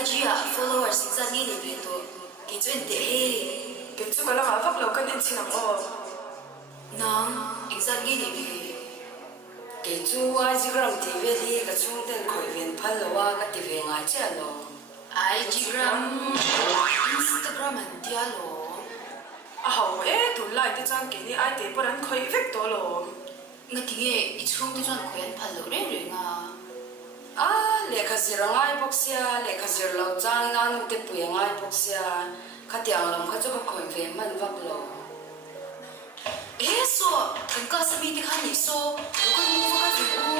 IG followers exam ni ni to ke chen te he ke chu kala ma vak lo kan en chinam o nang exam ni ni ke chu Instagram TV hi ka chung ten khoi ven phal lawa ka ti ve ngai che lo Instagram Instagram an dia lo a hau e tu lai te chang ke ni ai te por an khoi vek to lo ngati nge I chung te jon khoen phal lo re re nga le kha zir ngai boxia le kha zir lo chang nan te pu ngai boxia kha tiang lam kha chu ka khoi ve man vak lo so kan ka sa mi te khan ni so lo kan mu ka vi u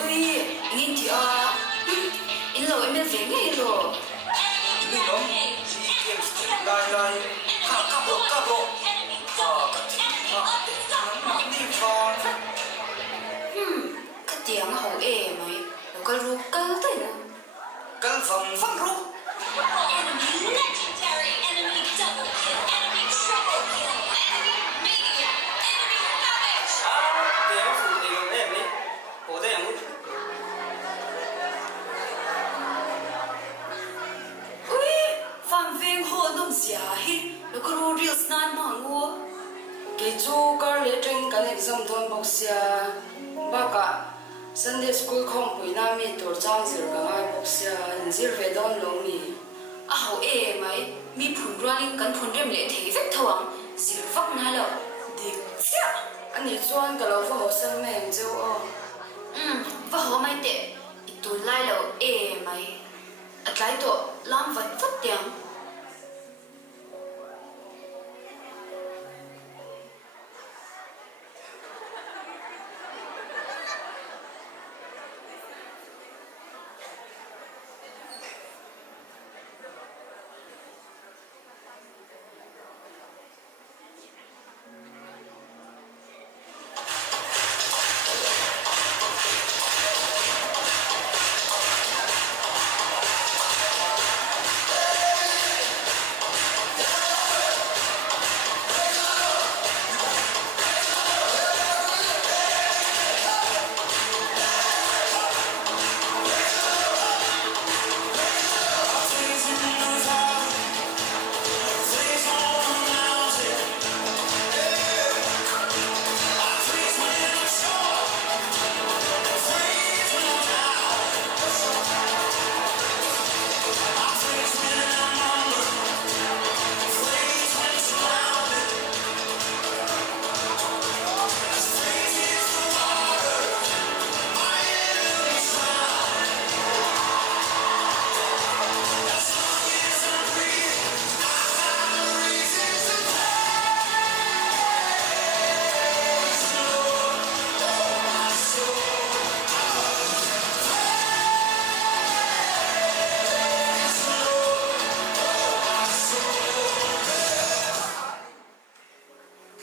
oi ngin ti in lo em ve nge lo ini dong si games lai kap lo ka ti ma ni phone ka tiang ho e mai lo ka ru ka te no kal phang ru Enemy legendary, enemy double kill, enemy triple kill, enemy maniac, enemy savage. để nó phụ thì nó em đi cổ đây muốn ui phạm veng ho dong xia hi lo ka ru reels nan ma ngo ke chu kar le tring kan exam thon boxia ba ka Sunday school khom pui na mi tor chang zir ka ngai boxia in zir ve don lo mi a ho e mai mi phun running kan phun rem le the vek thawang zir vak na lo dik sia ani chuan ka lo va ho san meng cheu o va ho mai te I tu lai lo e mai atlai to lam vat vat tiang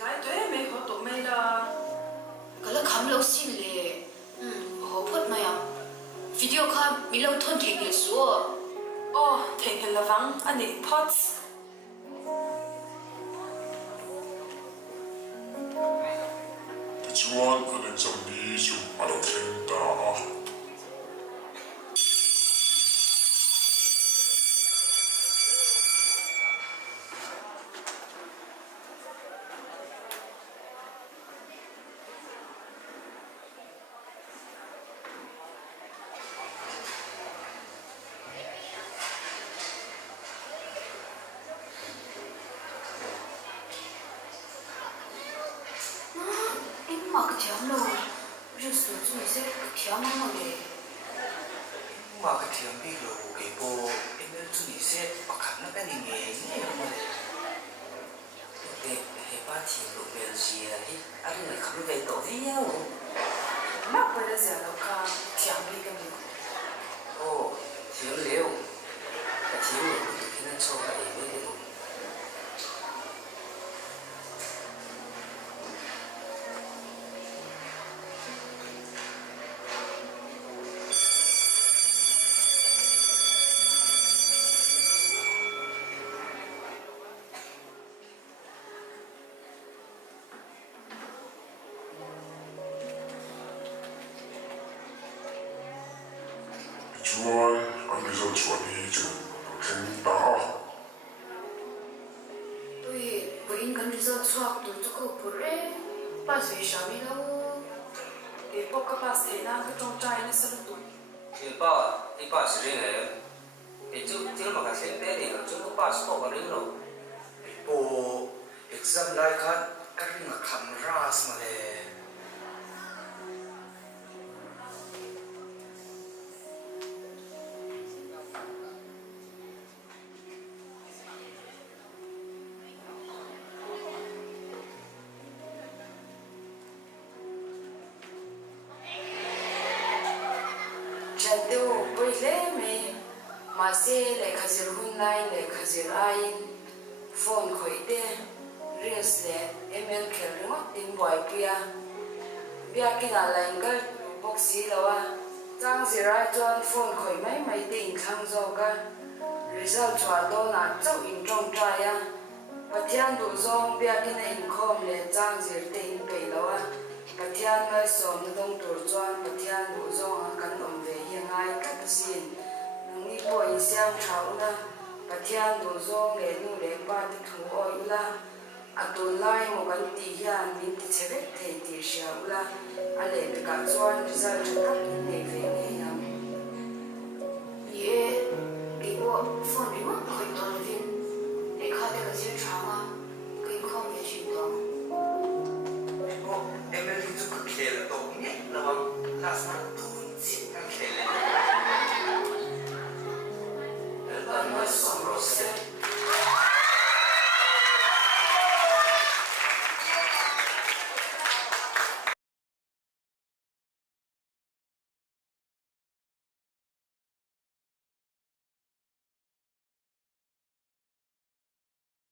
lai to e me ho to me la kala kham lo sin le ho phot mai video kha mi lo thon theng le su o theng hel lawang ani pots chuan an exam ni chu a lo thleng ta a in ma ka thiam mà cái thiam bị lộ cái bộ em nên chú ý sẽ bắt khẩn nó cái gì nghề nhé mà để ba thiam lộ men gì à đi anh là không về tổ gì nhau mắc bây giờ giờ nó cả thiam đi cái gì ô thiam liều cái thiam lộ thì nó cho cái gì đấy chuan an result chuan hi chu thing ta a ui với in gần result chuak tu cho cô pure pas về sao mi đâu để bốc cái pass thế nào cái trong trai nó sẽ tụi thì ba xử lý này thì chứ mà cái xem bé thì chúng có ba số vào đấy rồi bộ exam lại khát cái gì mà khăm ras mà đấy chân tiêu bơi lẽ mày mà xe lại khazir hun lai lại khazir ai phone khởi đê reels lệ email kêu ngót tin boy pia bia kia là lành cái boxi đâu à trang gì ra cho phone khởi mấy tiền khang zo cái result chua đó là cháu in trong trai à và thiên đủ zong bia kia là income lệ trang gì tiền pay đâu à và thiên ngay sớm nó đông tuổi chuan và thiên đủ zong à cần ổn về hiện ai cách xin ni boy siang thau na pathian do zong le nu le pa ti thu oi la atul lai mo kan ti hian min ti cheve the ti sha ula ale pe ka chuan result tak ne ve ne yam ye cái bộ phone bị mất khỏi toàn viên để khai được cái gì trang à cái không về chuyển động bộ em nên chú cực kề là tổ nhé là bằng last night